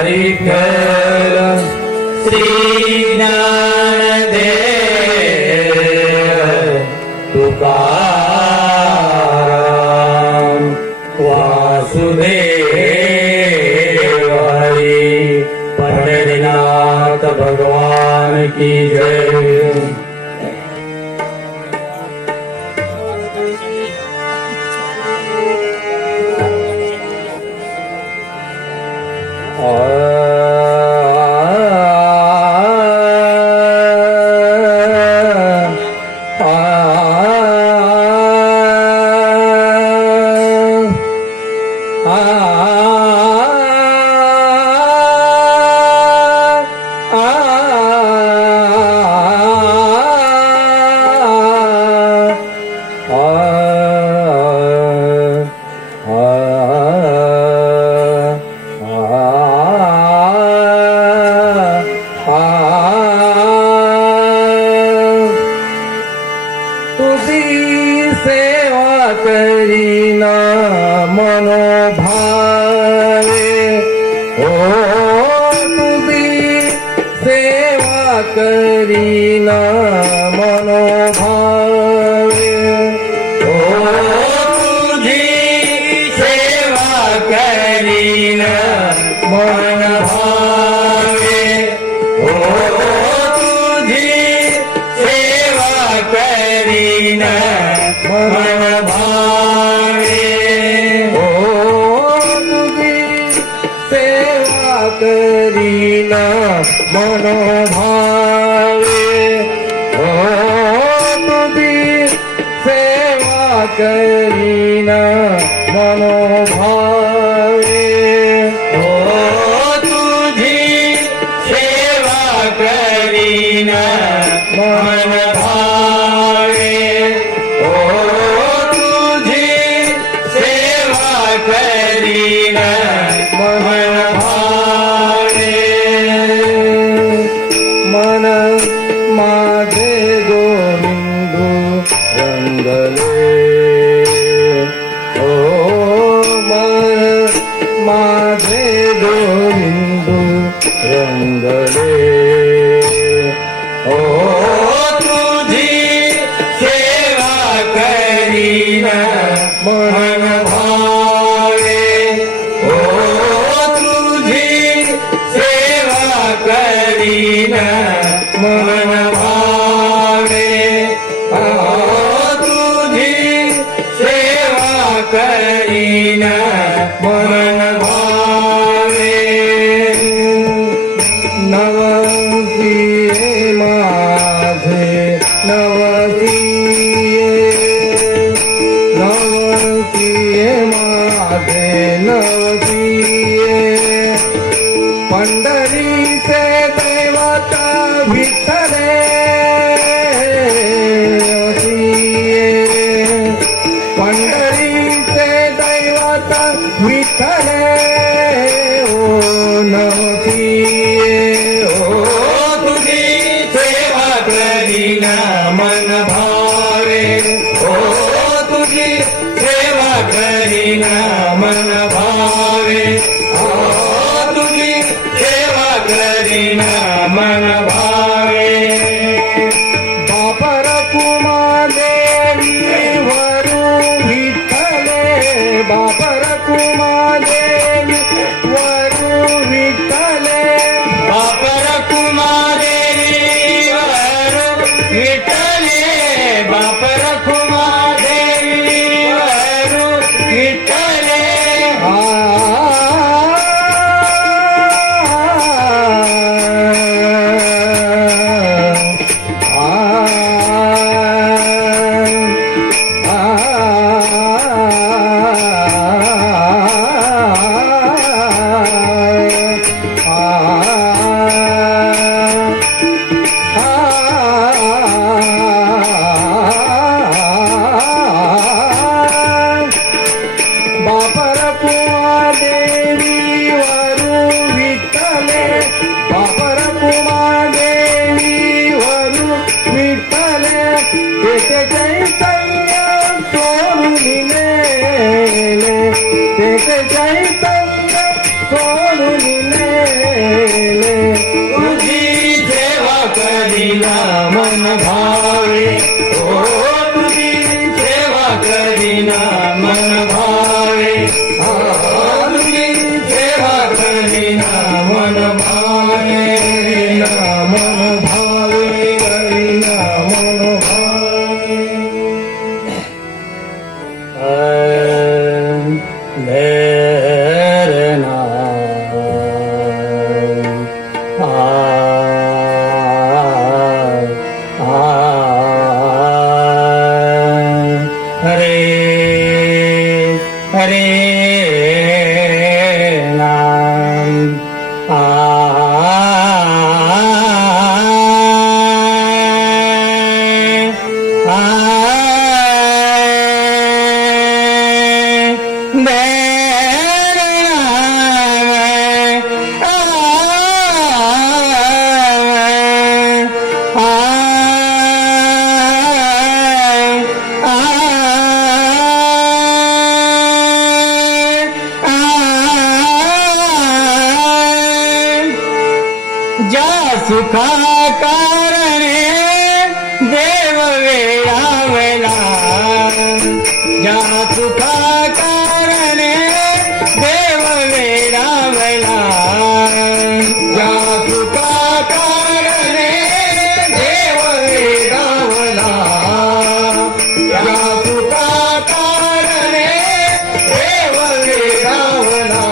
شريك له سيدنا विना मनोभावे। तुझी सेवा करीन मन भावे ओ तुझी सेवा करीन मन भावे ओ तुझी सेवा करीन मनोभावे। करीना मनो ಮನ ಭಾ se cae ज्या सुखा कारणे देव वेळावला ज्या सुखा कारणे देव वेळावला ज्या सुखा कारणे देव वेळावला ज्या सुखा कारणे देव वेळावला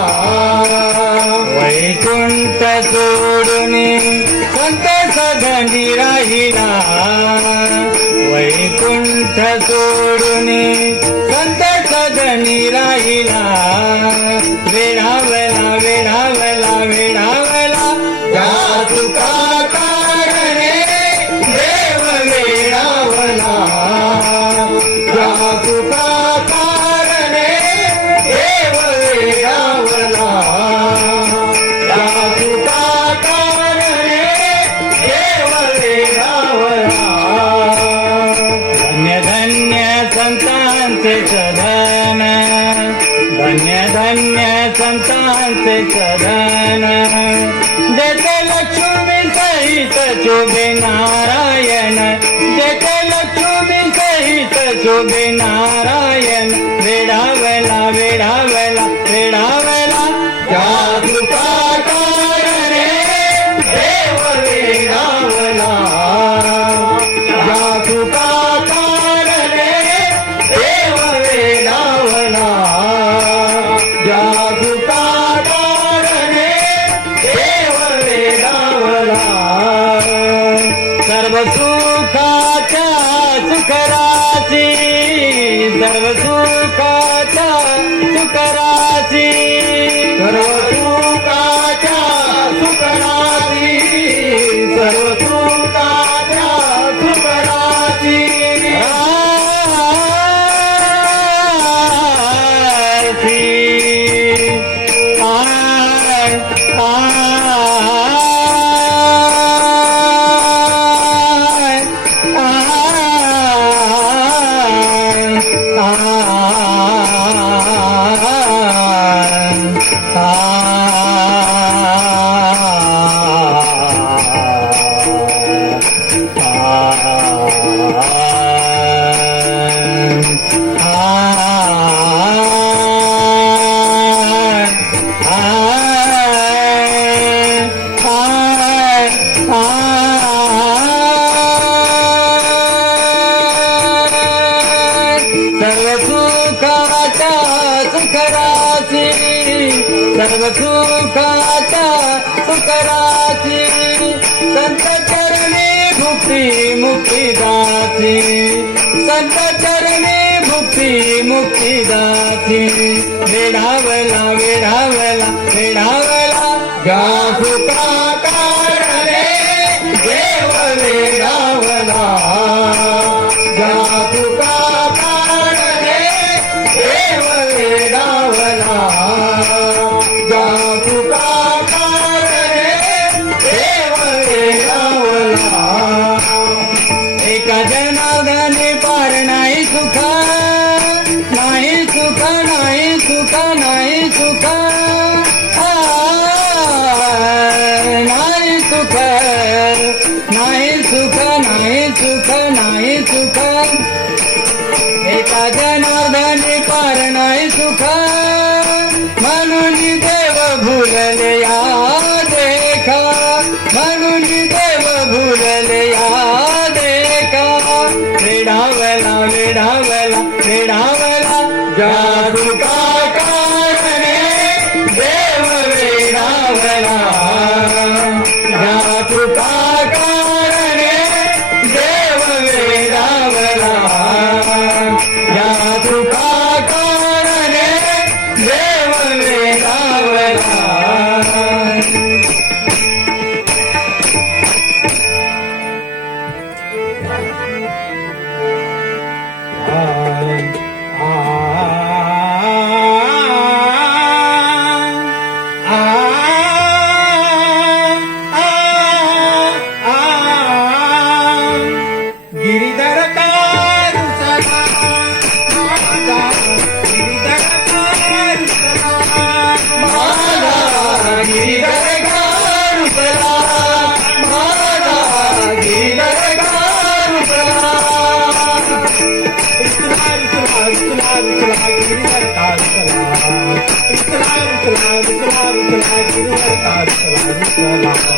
वैकुंठ सोडून सदनी वैकुंठ सोडून જોગે નારાયણ જેતે લક્ષ્મી સહિત જોગે નારાયણ. વેળાવેલા વેળાવેલા વેળા सुखाच्या सुखराशी सर्व सुखाच्या सुखराशी. सर्व मुक्ती दाती वेढावला वेढावला वेढावला. गा काकार रे देव वेढावला गा काकार रे देव वेढावला गा काकार रे देव वेढावला एका जनार्दने पार नाही सुखा 야. Rukla, Rukla, Rukla, Rukla, Rukla,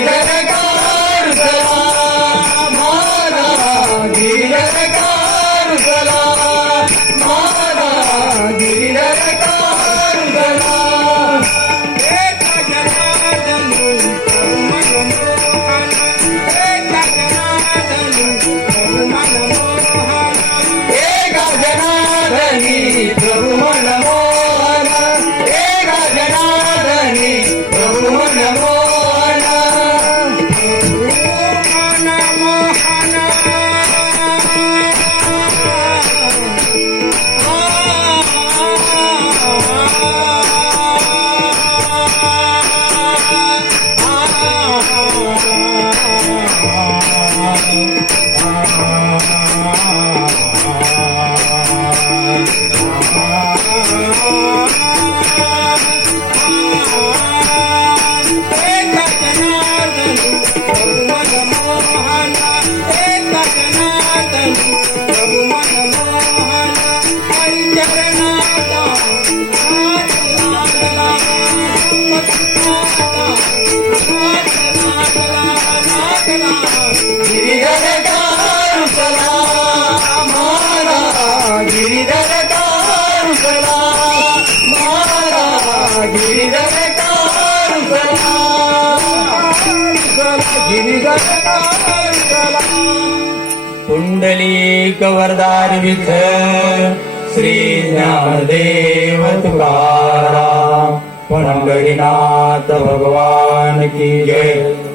Yeah. कुंडली कवरदार विठ्ठल श्री ज्ञानदेव तुकाराम. पंढरीनाथ भगवान की जय.